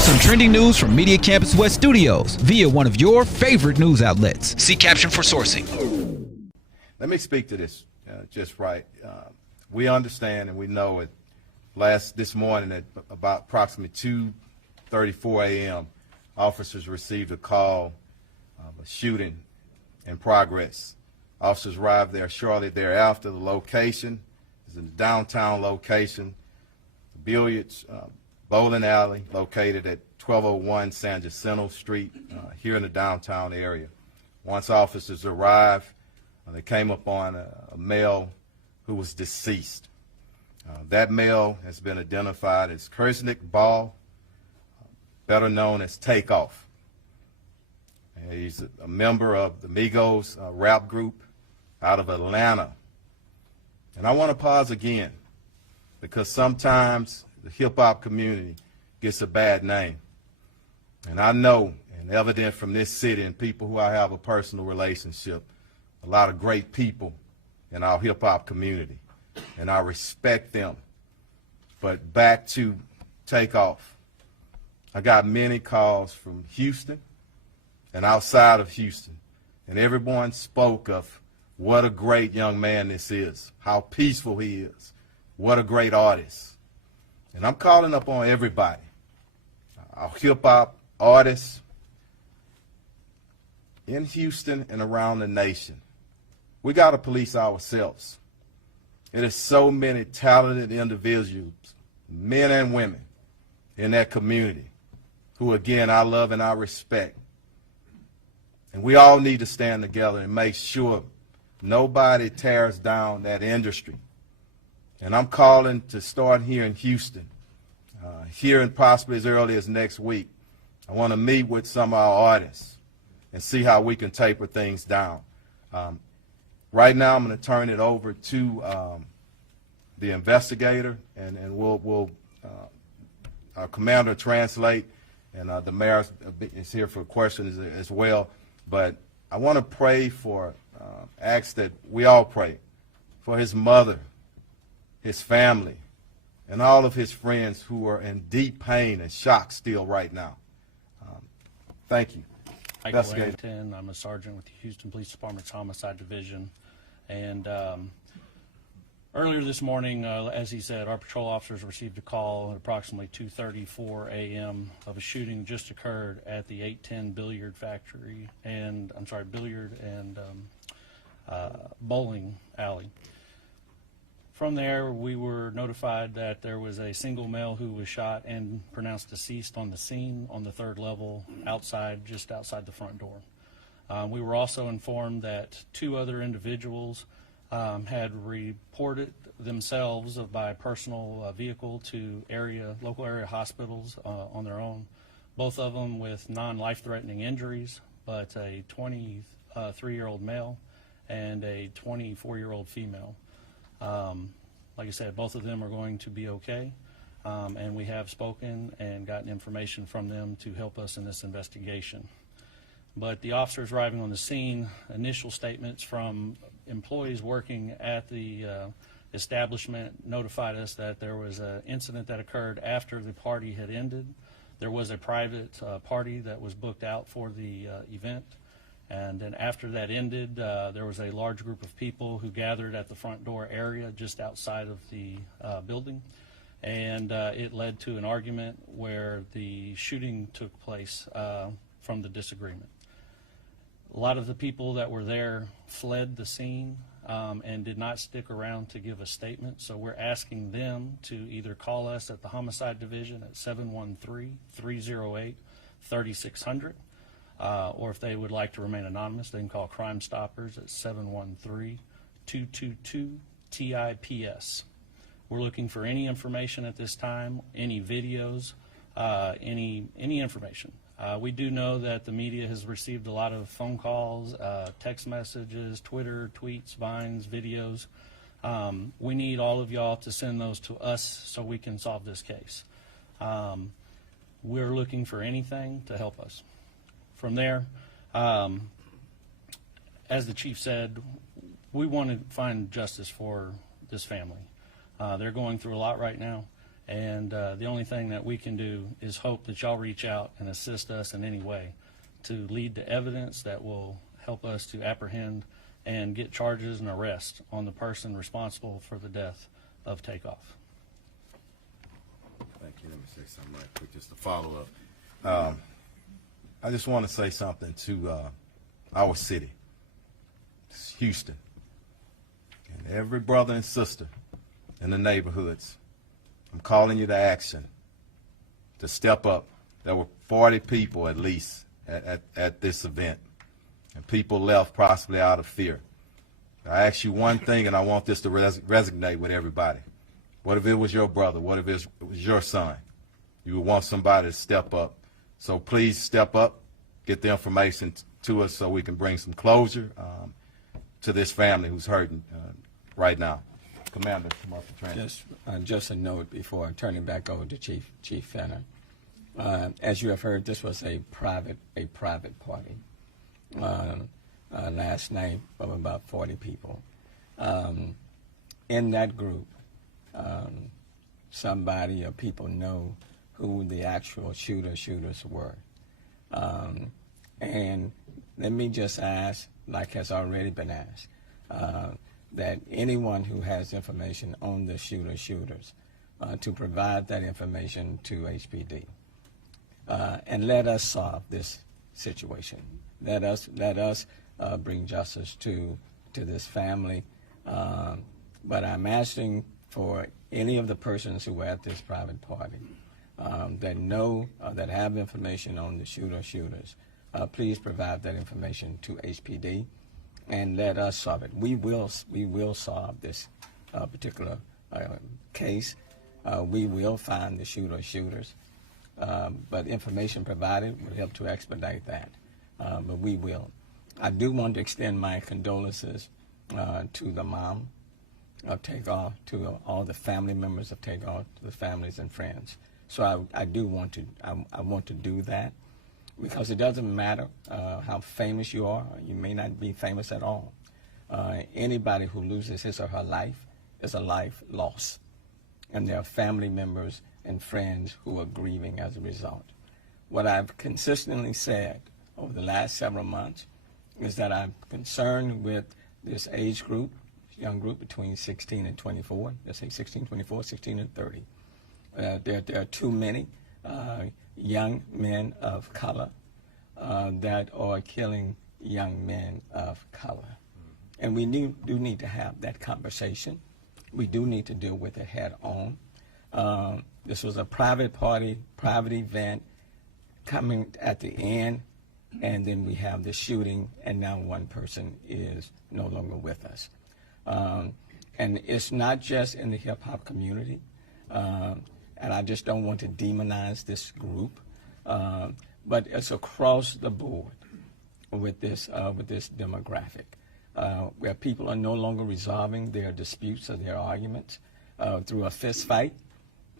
Here's some trending news from Media Campus West Studios via one of your favorite news outlets. See caption for sourcing. Let me speak to this just right. We understand and we know it. This morning at about approximately 2:34 a.m., officers received a call of a shooting in progress. Officers arrived there shortly thereafter. The location is in the downtown location, the billiards bowling alley located at 1201 San Jacinto Street here in the downtown area. Once officers arrived, they came upon a male who was deceased. That male has been identified as Kersnick Ball, better known as Takeoff. He's a member of the Migos rap group out of Atlanta. And I want to pause again because sometimes the hip-hop community gets a bad name. And I know, and evident from this city and people who I have a personal relationship, a lot of great people in our hip-hop community. And I respect them. But back to Takeoff. I got many calls from Houston and outside of Houston, and everyone spoke of what a great young man this is, how peaceful he is, what a great artist. And I'm calling up on everybody, our hip-hop artists in Houston and around the nation. We got to police ourselves. It is so many talented individuals, men and women, in that community who, again, I love and I respect. And we all need to stand together and make sure nobody tears down that industry. And I'm calling to start here in Houston, here and possibly as early as next week. I want to meet with some of our artists and see how we can taper things down. Right now, I'm going to turn it over to the investigator, and we'll our commander translate, and the mayor is here for questions as well. But I want to pray for, ask that we all pray for his mother, his family, and all of his friends who are in deep pain and shock still right now. Thank you. Michael Arrington. I'm a sergeant with the Houston Police Department's Homicide Division. And earlier this morning, as he said, our patrol officers received a call at approximately 2:34 a.m. of a shooting just occurred at the 810 billiard factory and, billiard and bowling alley. From there, we were notified that there was a single male who was shot and pronounced deceased on the scene on the 3rd level outside, just outside the front door. We were also informed that 2 other individuals had reported themselves by personal vehicle to local area hospitals on their own, both of them with non-life-threatening injuries, but a 23-year-old male and a 24-year-old female. Like I said, both of them are going to be okay, and we have spoken and gotten information from them to help us in this investigation. But the officers arriving on the scene, initial statements from employees working at the establishment notified us that there was an incident that occurred after the party had ended. There was a private party that was booked out for the event. And then after that ended, there was a large group of people who gathered at the front door area just outside of the building. And it led to an argument where the shooting took place from the disagreement. A lot of the people that were there fled the scene and did not stick around to give a statement. So we're asking them to either call us at the Homicide Division at 713-308-3600. Or if they would like to remain anonymous, they can call Crime Stoppers at 713-222-TIPS. We're looking for any information at this time, any videos, any information. We do know that the media has received a lot of phone calls, text messages, Twitter, tweets, vines, videos. We need all of y'all to send those to us so we can solve this case. We're looking for anything to help us. From there, as the chief said, we want to find justice for this family. They're going through a lot right now, And the only thing that we can do is hope that y'all reach out and assist us in any way to lead to evidence that will help us to apprehend and get charges and arrest on the person responsible for the death of Takeoff. Thank you. Let me say something right quick, just to follow up. I just want to say something to our city, it's Houston, and every brother and sister in the neighborhoods. I'm calling you to action, to step up. There were 40 people at least at this event, and people left possibly out of fear. I ask you one thing, and I want this to resonate with everybody. What if it was your brother? What if it was your son? You would want somebody to step up. So please step up, get the information to us so we can bring some closure to this family who's hurting right now. Commander, come up for training. Just a note before turning back over to Chief Fenner. As you have heard, this was a private party last night of about 40 people. In that group, somebody or people know who the actual shooters were. And let me just ask, like has already been asked, that anyone who has information on the shooters to provide that information to HPD. And let us solve this situation. Let us bring justice to this family. But I'm asking for any of the persons who were at this private party that know, that have information on the shooters, please provide that information to HPD and let us solve it. We will solve this particular case. We will find the shooters. But information provided will help to expedite that. But we will. I do want to extend my condolences to the mom of Takeoff, to all the family members of Takeoff, to the families and friends. So I do want to. I want to do that because it doesn't matter how famous you are. You may not be famous at all. Anybody who loses his or her life is a life loss, and there are family members and friends who are grieving as a result. What I've consistently said over the last several months is that I'm concerned with this age group, young group between 16 and 24, let's say 16, 24, 16 and 30. There are too many young men of color that are killing young men of color. And we do need to have that conversation. We do need to deal with it head on. This was a private party, private event coming at the end, and then we have the shooting, and now one person is no longer with us. And it's not just in the hip-hop community, and I just don't want to demonize this group, but it's across the board with this demographic, where people are no longer resolving their disputes or their arguments through a fist fight.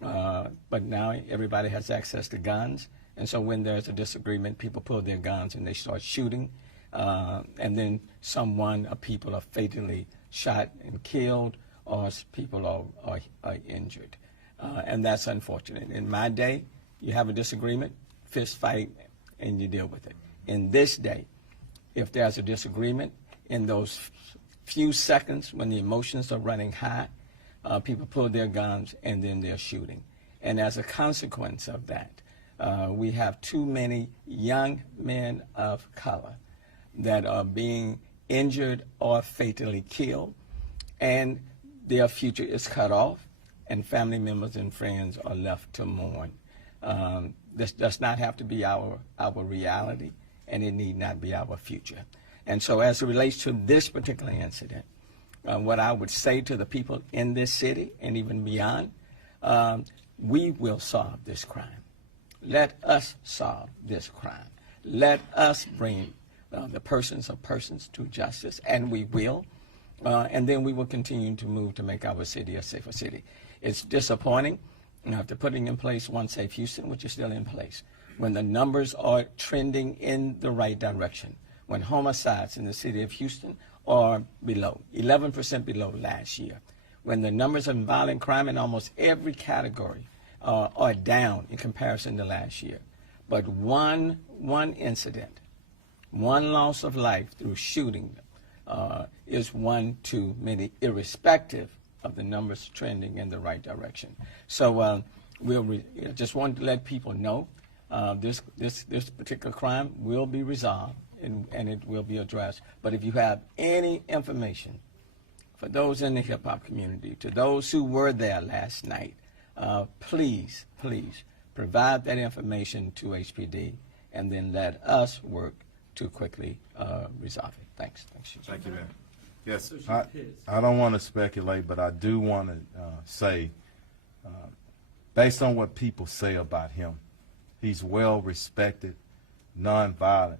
But now everybody has access to guns, and so when there's a disagreement, people pull their guns and they start shooting, and then people are fatally shot and killed, or people are injured, and that's unfortunate. In my day, you have a disagreement, fist fight, and you deal with it. In this day, if there's a disagreement, in those few seconds when the emotions are running high, people pull their guns and then they're shooting. And as a consequence of that, we have too many young men of color that are being injured or fatally killed, and their future is cut off, and family members and friends are left to mourn. This does not have to be our reality, and it need not be our future. And so as it relates to this particular incident, what I would say to the people in this city and even beyond, we will solve this crime. Let us solve this crime. Let us bring the persons to justice, and we will. And then we will continue to move to make our city a safer city. It's disappointing after putting in place One Safe Houston, which is still in place, when the numbers are trending in the right direction, when homicides in the city of Houston are below, 11% below last year, when the numbers of violent crime in almost every category are down in comparison to last year. But one incident, one loss of life through shooting is one too many, irrespective of the numbers trending in the right direction. So just wanted to let people know this particular crime will be resolved and it will be addressed. But if you have any information for those in the hip-hop community, to those who were there last night, please provide that information to HPD and then let us work to quickly resolve it. Thanks. Thank you, man. Yes, I don't want to speculate, but I do want to say, based on what people say about him, he's well respected, nonviolent.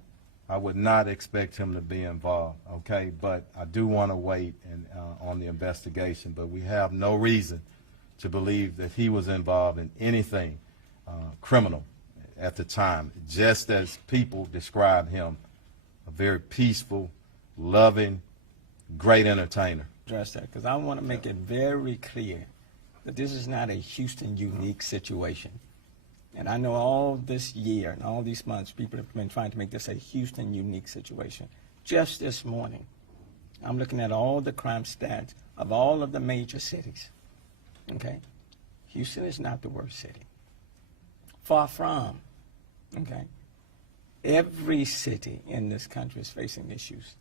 I would not expect him to be involved, okay? But I do want to wait on the investigation, but we have no reason to believe that he was involved in anything criminal at the time, just as people describe him, a very peaceful, loving, great entertainer. Address that, because I want to make it very clear that this is not a Houston unique situation. And I know all this year and all these months, people have been trying to make this a Houston unique situation. Just this morning, I'm looking at all the crime stats of all of the major cities. Okay? Houston is not the worst city. Far from. Okay? Every city in this country is facing issues.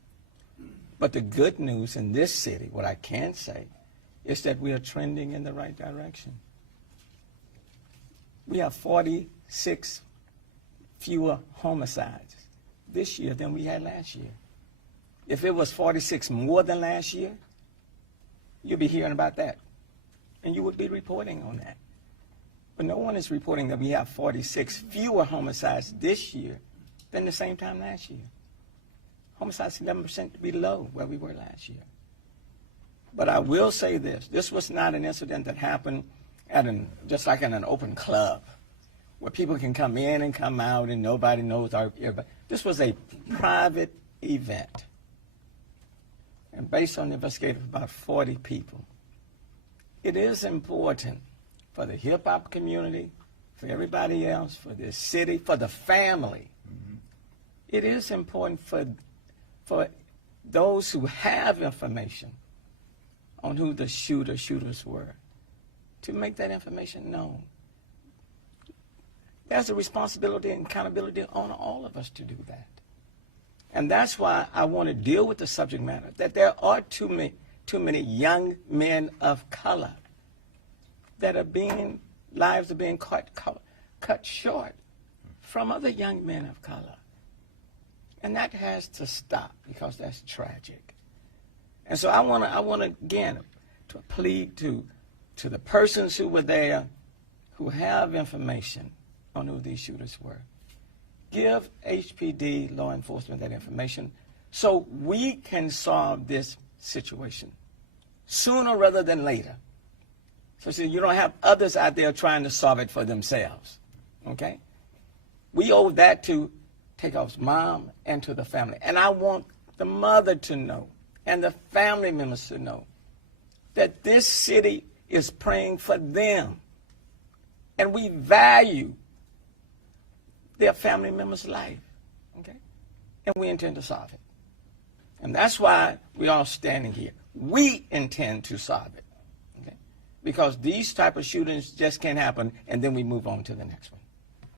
But the good news in this city, what I can say, is that we are trending in the right direction. We have 46 fewer homicides this year than we had last year. If it was 46 more than last year, you'd be hearing about that. And you would be reporting on that. But no one is reporting that we have 46 fewer homicides this year than the same time last year. Homicides 11% below where we were last year. But I will say this. This was not an incident that happened at just like in an open club where people can come in and come out and nobody knows everybody. This was a private event. And based on the investigation of about 40 people, it is important for the hip-hop community, for everybody else, for the city, for the family. It is important for those who have information on who the shooters were to make that information known. There's a responsibility and accountability on all of us to do that. And that's why I want to deal with the subject matter, that there are too many young men of color that lives are being cut short from other young men of color. And that has to stop because that's tragic. And so I want to again to plead to the persons who were there, who have information on who these shooters were. Give HPD, law enforcement, that information so we can solve this situation sooner rather than later. So you don't have others out there trying to solve it for themselves, okay? We owe that to Takeoff's mom and to the family. And I want the mother to know and the family members to know that this city is praying for them. And we value their family member's life, okay? And we intend to solve it. And that's why we're all standing here. We intend to solve it, okay? Because these type of shootings just can't happen and then we move on to the next one.